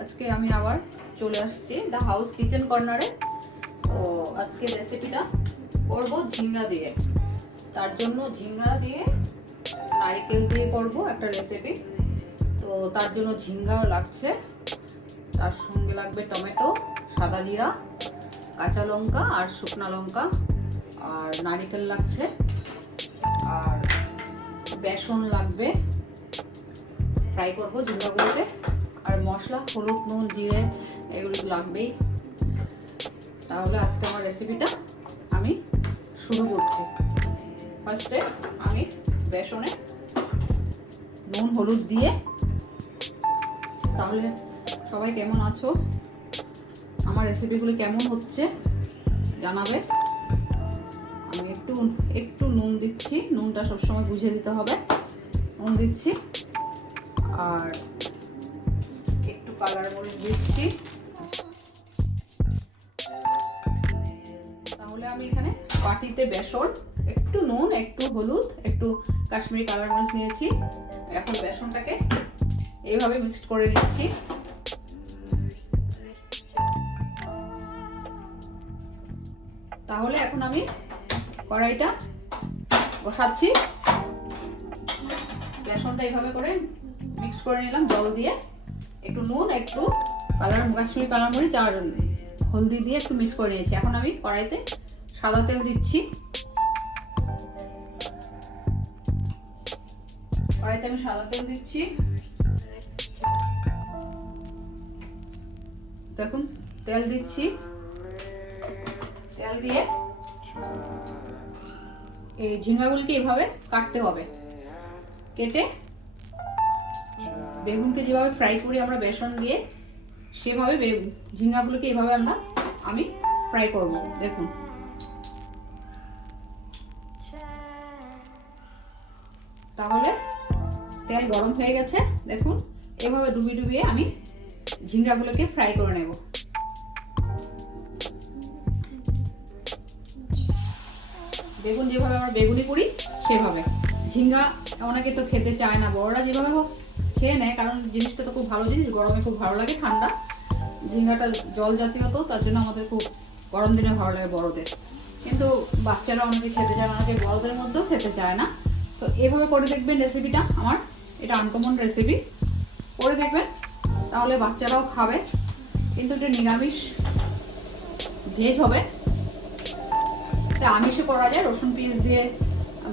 আজকে আমি আবার চলে আসছি দ্য হাউস কিচেন কর্নারে। তো আজকে রেসিপিটা করব ঝিঙ্গা দিয়ে। তার জন্য ঝিঙ্গা দিয়ে নারকেল দিয়ে করব একটা রেসিপি। তো তার জন্য ঝিঙ্গাও লাগছে, তার সঙ্গে লাগবে টমেটো, সাদা জিরা, কাঁচা লঙ্কা আর শুকনো লঙ্কা, আর নারকেল লাগছে, আর বেসন লাগবে, ফ্রাই করব ঝিঙ্গাগুলোতে, আর মশলা হলুদ নুন জিরে এগুলো লাগবেই। তাহলে আজকে আমার রেসিপিটা আমি শুরু করছি। ফার্স্টে আমি বেসনে নুন হলুদ দিয়ে, তাহলে সবাই কেমন আছো, আমার রেসিপিগুলো কেমন হচ্ছে জানাবে। আমি একটু নুন দিচ্ছি, নুনটা সবসময় বুঝে দিতে হবে। নুন দিচ্ছি আর একটু কালার মরিচ দিচ্ছি। তাহলে আমি এখানে বাটিতে বেসন, একটু নুন, একটু হলুদ, একটু কাশ্মীরি কালার মরিচ নিয়েছি। এখন বেসনটাকে এইভাবে মিক্সড করে নিচ্ছি। তাহলে এখন আমি কড়াইটা বসাচ্ছি। বেসনটা এইভাবে করে মিক্স করে নিলাম জল দিয়ে, একটু নুন, একটু কাশ্মীরি কালার মরিচ আর হলদি দিয়ে একটু মিক্স করে নিয়েছি। এখন আমি কড়াইতে সাদা তেল দিচ্ছি। কড়াইতে আমি সাদা তেল দিচ্ছি। দেখুন তেল দিচ্ছি। তেল দিয়ে এই ঝিঙ্গাগুলিকে এইভাবে কাটতে হবে। কেটে বেগুনকে যেভাবে ফ্রাই করি আমরা বেসন দিয়ে, সেভাবে ঝিঙ্গাগুলোকে এইভাবে আমি ফ্রাই করব। দেখুন তাহলে তেল গরম হয়ে গেছে। দেখুন এভাবে ডুবিয়ে আমি ঝিঙ্গাগুলোকে ফ্রাই করে নেব। বেগুন যেভাবে আমরা বেগুনি করি সেভাবে। ঝিঙ্গা অনেকে তো খেতে চায় না, বড়রা যেভাবে হোক খেয়ে নেয়, কারণ জিনিসটা তো খুব ভালো জিনিস, গরমে খুব ভালো লাগে। ঠান্ডা ঝিঙ্গাটা জল জাতীয়, তো তার জন্য আমাদের খুব গরম দিনে ভালো লাগে বড়দের। কিন্তু বাচ্চারা অনেকে খেতে চায় না, অনেকে বড়দের মধ্যেও খেতে চায় না। তো এভাবে করে দেখবেন রেসিপিটা আমার, এটা আনকমন রেসিপি, করে দেখবেন তাহলে বাচ্চারাও খাবে। কিন্তু এটা নিরামিষ ভেজ হবে। এটা আমিষে করা যায়, রসুন পেঁয়াজ দিয়ে,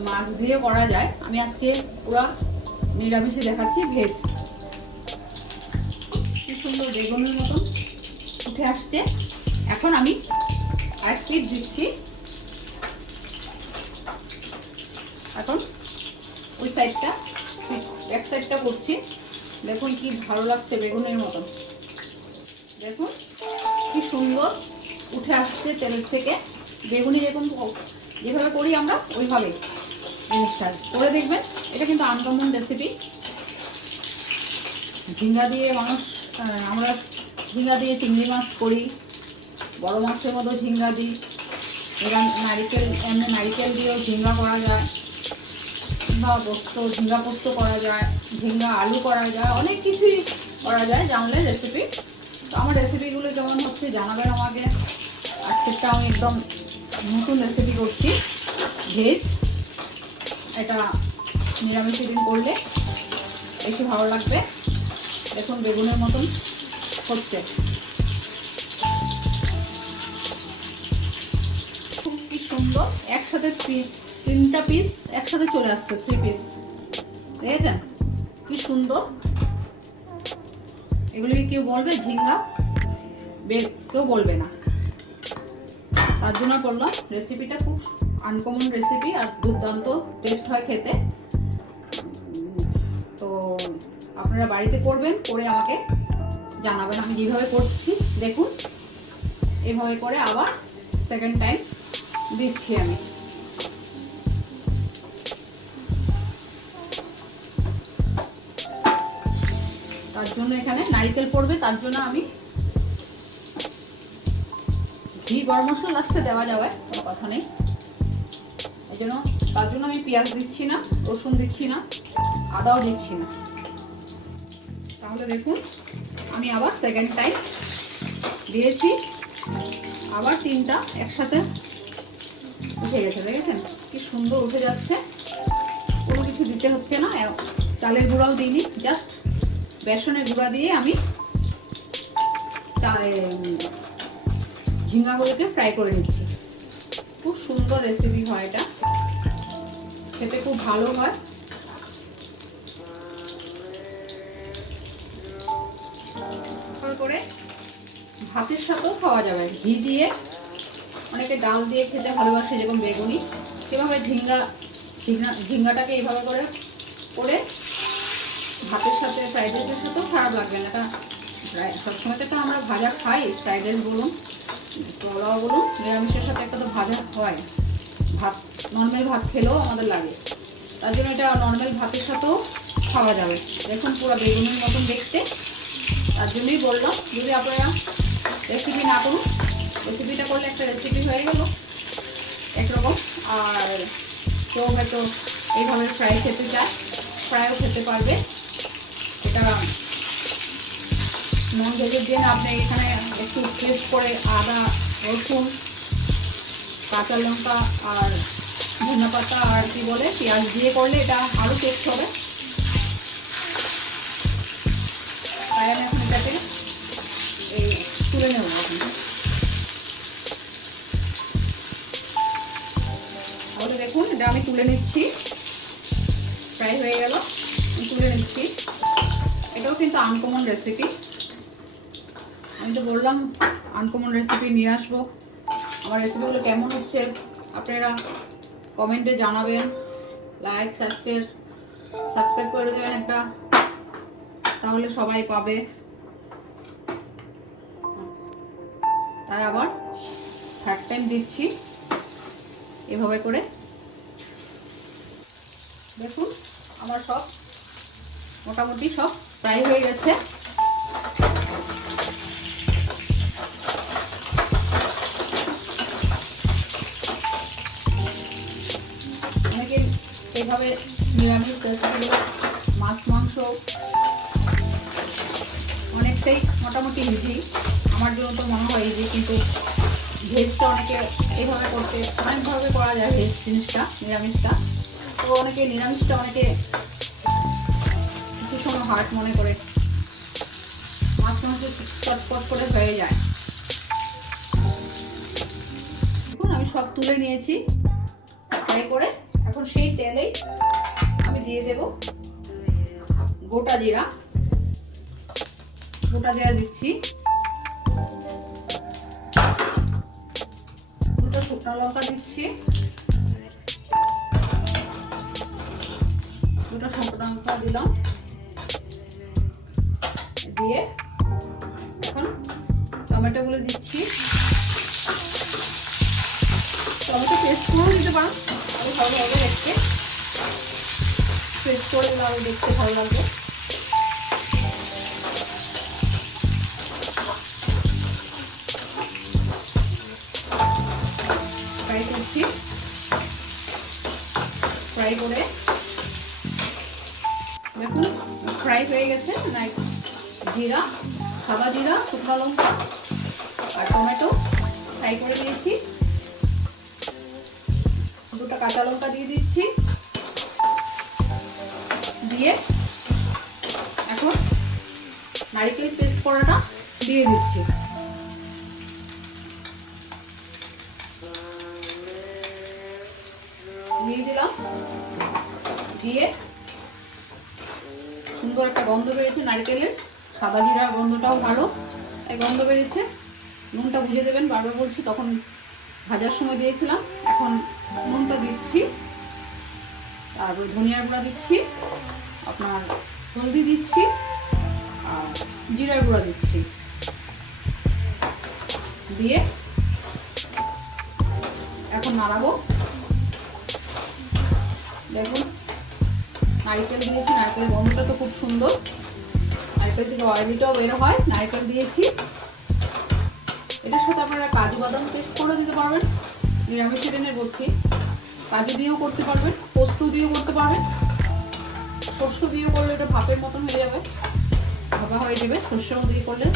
মাছ দিয়ে করা যায়। আমি আজকে পুরো নিরামিষে দেখাচ্ছি, ভেজ। কি সুন্দর বেগুনের মতন উঠে আসছে। এখন আমি এক পিঠ দিচ্ছি। এখন ওই সাইডটা, এক সাইডটা করছি। দেখুন কি ভালো লাগছে বেগুনের মতন। দেখুন কি সুন্দর উঠে আসছে তেলের থেকে। বেগুনি যেভাবে করি আমরা ওইভাবে জিনিসটা করে দেখবেন। এটা কিন্তু আনকমন রেসিপি। ঝিঙ্গা দিয়ে আমরা ঝিঙ্গা দিয়ে চিংড়ি মাছ করি, বড় মাছের মতো ঝিঙ্গা দিই। এবার নারিকেল দিয়েও ঝিঙ্গা করা যায়, বা ঝিঙ্গা পোস্ত করা যায়, ঝিঙ্গা আলু করা যায়, অনেক কিছুই করা যায় জানলে রেসিপি। তো আমার রেসিপিগুলো কেমন হচ্ছে জানাবেন আমাকে। আজকেরটা আমি একদম নতুন রেসিপি করছি, ভেজ। এটা নিরামিষ দিন করলে বেশি ভালো লাগবে। দেখুন বেগুনের মতন হচ্ছে, খুব কি সুন্দর। একসাথে তিনটা পিস একসাথে চলে আসছে, 3 পিস। দেখেছেন কি সুন্দর। এগুলিকে কেউ বলবে ঝিঙ্গা, কেউ বলবে না। তার জন্য বললাম রেসিপিটা খুব আনকমন রেসিপি, আর দুর্দান্ত টেস্ট হয় খেতে। তো আপনারা বাড়িতে করবেন, করে আমাকে জানাবেন আমি যেভাবে করছি। দেখুন এভাবে করে আবার সেকেন্ড টাইম দিচ্ছি আমি। তার জন্য এখানে নারকেল পড়বে, তার জন্য আমি ঘি, গরম মশলা লাস্টে দেওয়া যাবে, কোনো কথা নেই। এই জন্য তার জন্য আমি পেঁয়াজ দিচ্ছি না, রসুন দিচ্ছি না, আদাও দিচ্ছি না। তাহলে দেখুন আমি আবার সেকেন্ড টাইম দিয়েছি, আবার 3টা একসাথে উঠে গেছে। দেখেছেন কি সুন্দর উঠে যাচ্ছে, কোনো কিছু দিতে হচ্ছে না, চালের গুঁড়াও দিইনি, জাস্ট বেসনের গুঁড়া দিয়ে আমি ঝিঙ্গাগুলোকে ফ্রাই করে নিচ্ছি। খুব সুন্দর রেসিপি হয় এটা, খেতে খুব ভালো হয়। করে ভাতের সাথেও খাওয়া যাবে, ঘি দিয়ে, অনেকে ডাল দিয়ে খেতে ভালোবাসে যেরকম বেগুনি, সেভাবে ঝিঙ্গাটাকে এইভাবে করে করে ভাতের সাথে ফ্রাইড রাইসের সাথেও খারাপ লাগবে না। কারণ সবসময় তো আমরা ভাজা খাই, ফ্রাইড রাইস বলুন, পোলাও বলুন, নিরামিষের সাথে একটা তো ভাজা হয়, ভাত নর্মাল ভাত খেলেও আমাদের লাগে, তার জন্য এটা নর্মাল ভাতের সাথেও খাওয়া যাবে। দেখুন পুরো বেগুনির মতন দেখতে, তার জন্যই বললাম যদি আপনারা রেসিপি না করুন, রেসিপিটা করলে একটা রেসিপি হয়ে গেল একরকম। আর কেউ হয়তো এইভাবে ফ্রাই খেতে চায়, ফ্রাইও খেতে পারবে। এটা নন ভেজিটেরিয়ান আপনি এখানে একটু পেস্ট করে আদা, রসুন, কাঁচা লঙ্কা আর ধনে পাতা আর কি বলে পেঁয়াজ দিয়ে করলে এটা আরও টেস্ট হবে। তাই আমি এখন এটাকে এই তুলে নেব। তাহলে দেখুন এটা আমি তুলে নিচ্ছি, ফ্রাই হয়ে গেল, তুলে নিচ্ছি। এটাও কিন্তু আনকমন রেসিপি, আমি তো বললাম আনকমন রেসিপি নিয়ে আসবো। আমার রেসিপিগুলো কেমন হচ্ছে আপনারা কমেন্টে জানাবেন, লাইক সাবস্ক্রাইব করে দেবেন একটা, তাহলে সবাই পাবে। তাই আবার থার্ড টাইম দিচ্ছি এভাবে করে। দেখুন আমার সব মোটামুটি সব ফ্রাই হয়ে গেছে। অনেকে এইভাবে নিরামিষ রেসিপিগুলো, মাছ মাংস অনেকটাই মোটামুটি ইজি, আমার জন্য তো মনে হয় ইজি, কিন্তু ভেজটা অনেকে এইভাবে করতে অনেকভাবে করা যায় ভেজ জিনিসটা, নিরামিষটা। তো অনেকে নিরামিষটা অনেকে কিছু সময় হার্ড মনে করে, মাছ মাংস চটপট করে হয়ে যায়। দেখুন আমি সব তুলে নিয়েছি ফ্রাই করে। এখন সেই তেলেই আমি দিয়ে দেব গোটা জিরা দিচ্ছি, দুটো শুকনো লঙ্কা দিচ্ছি, দুটো শুকনো লঙ্কা দিলাম, দিয়ে এখন টমেটো গুলো দিচ্ছি। টমেটো পেস্ট করেও দিতে পারেন, আরো ভালো হবে দেখতে, পেস্ট করে দিলে আরো দেখতে ভালো লাগবে। ফ্রাই করছি, ফ্রাই করে দেখুন ফ্রাই হয়ে গেছে। জিরা, সাদা জিরা, শুকনো লঙ্কা আর টমেটো ফ্রাই করে দিয়েছি, দুটো কাঁচা লঙ্কা দিয়ে দিচ্ছি, দিয়ে এখন নারকেল পেস্ট করাটা দিয়ে দিচ্ছি। দিয়ে দিলাম, দিয়ে সুন্দর একটা গন্ধ বেরিয়েছে নারকেলের, সাদা জিরার গন্ধটাও ভালো, এই গন্ধ বেরিয়েছে। নুনটা বুঝে দেবেন, বারবার বলছি, তখন ভাজার সময় দিয়েছিলাম, এখন নুনটা দিচ্ছি, তারপর ধনিয়ার গুঁড়া দিচ্ছি, আপনার হলদি দিচ্ছি আর জিরার গুঁড়া দিচ্ছি, দিয়ে এখন নাড়াবো। দেখুন নারকেল দিয়েছি, নারকেলের গন্ধটা তো খুব সুন্দর, নারকেল থেকে অয়েলটাও বের হয়, নারকেল দিয়েছি। এটার সাথে আপনারা কাজু বাদাম পেস্ট করে দিতে পারবেন, নিরামিষ দিনের বলছি, কাজু দিয়েও করতে পারবেন, পোস্ত দিয়েও করতে পারবেন, পোস্ত দিয়েও করলে এটা ভাপের মতন হয়ে যাবে, ভাপা হয়ে যাবে সর্ষের মধ্যে দিয়ে করলে।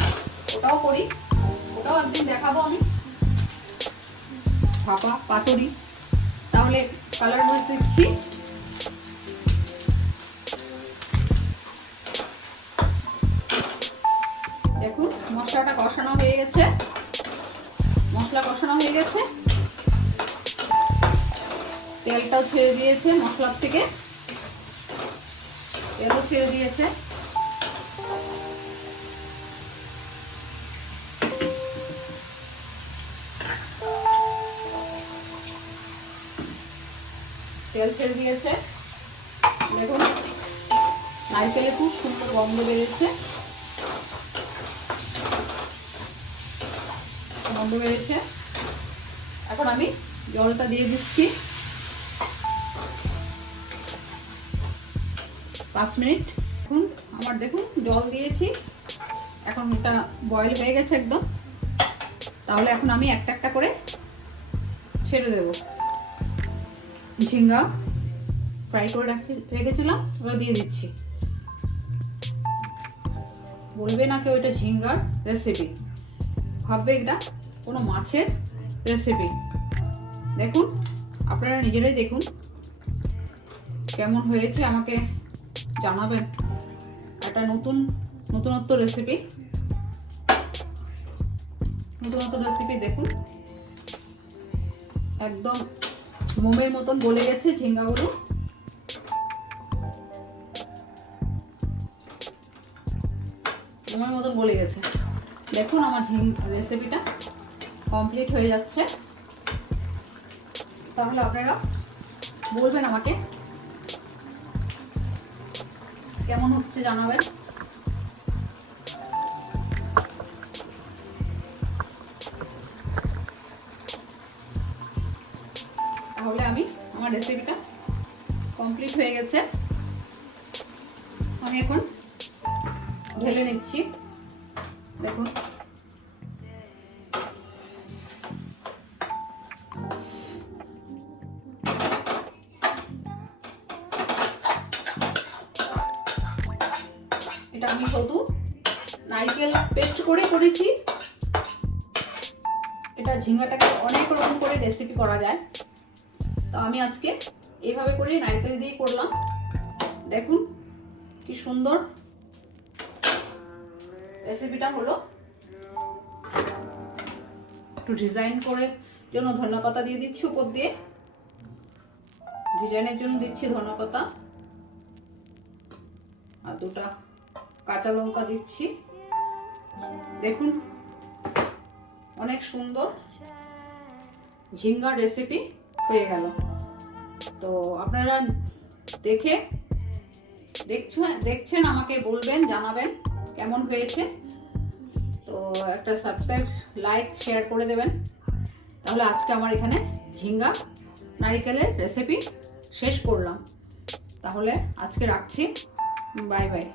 ওটাও করি, ওটাও একদিন দেখাবো আমি, ভাপা পাতুরি। তাহলে কালার মরিচ দিচ্ছি, দেখুন মশলাটা কষানো হয়ে গেছে, মশলা কষানো হয়ে গেছে, তেলটাও ছেড়ে দিয়েছে মশলার থেকে, তেলও ছেড়ে দিয়েছে। তেল ছেড়ে দিয়েছে, দেখুন নারকেলে খুব সুন্দর গন্ধ বেরিয়েছে, গন্ধ বেরিয়েছে। এখন আমি জলটা দিয়ে দিচ্ছি, 5 মিনিট। এখন আমার দেখুন জল দিয়েছি, এখন এটা বয়েল হয়ে গেছে একদম। তাহলে এখন আমি একটা একটা করে ছেড়ে দেব। ঝিঙ্গা ফ্রাই করে রেখেছিলাম, ওটা দিয়ে দিচ্ছি। বলবে না কেউ এটা ঝিঙ্গার রেসিপি, ভাববে এটা কোনো মাছের রেসিপি। দেখুন আপনারা নিজেরাই দেখুন কেমন হয়েছে, আমাকে জানাবেন। একটা নতুনত্ব রেসিপি, দেখুন একদম মোমের মতন গলে গেছে ঝিঙ্গাগুলো। মোমের মতন গলে গেছে। দেখুন আমার রেসিপিটা কমপ্লিট হয়ে যাচ্ছে। তাহলে আপনারা বলবেন আমাকে কেমন হচ্ছে, জানাবেন। তাহলে আমার রেসিপিটা কমপ্লিট হয়ে গেছে। আমি এখন ঢেলে নিচ্ছি, দেখুন এটা আমি শুধু নারকেল পেস্ট করে করেছি। এটা ঝিঙ্গাটাকে অনেক রকম করে রেসিপি করা যায়, তো আমি আজকে এইভাবে করে নারকেল দিয়ে করলাম। দেখুন কি সুন্দর রেসিপিটা হলো। একটু ডিজাইন করে জন্য ধনেপাতা দিয়ে দিচ্ছি, উপর দিয়ে ডিজাইনের জন্য দিচ্ছি ধনেপাতা, আর 2টা কাঁচা লঙ্কা দিচ্ছি। দেখুন অনেক সুন্দর ঝিঙ্গার রেসিপি হয়ে গেল। তো আপনারা দেখছেন আমাকে বলবেন, জানাবেন কেমন হয়েছে। তো একটা সাবস্ক্রাইব, লাইক, শেয়ার করে দেবেন। তাহলে আজকে আমার এখানে ঝিঙ্গা নারিকেলের রেসিপি শেষ করলাম। তাহলে আজকে রাখছি, বাই বাই।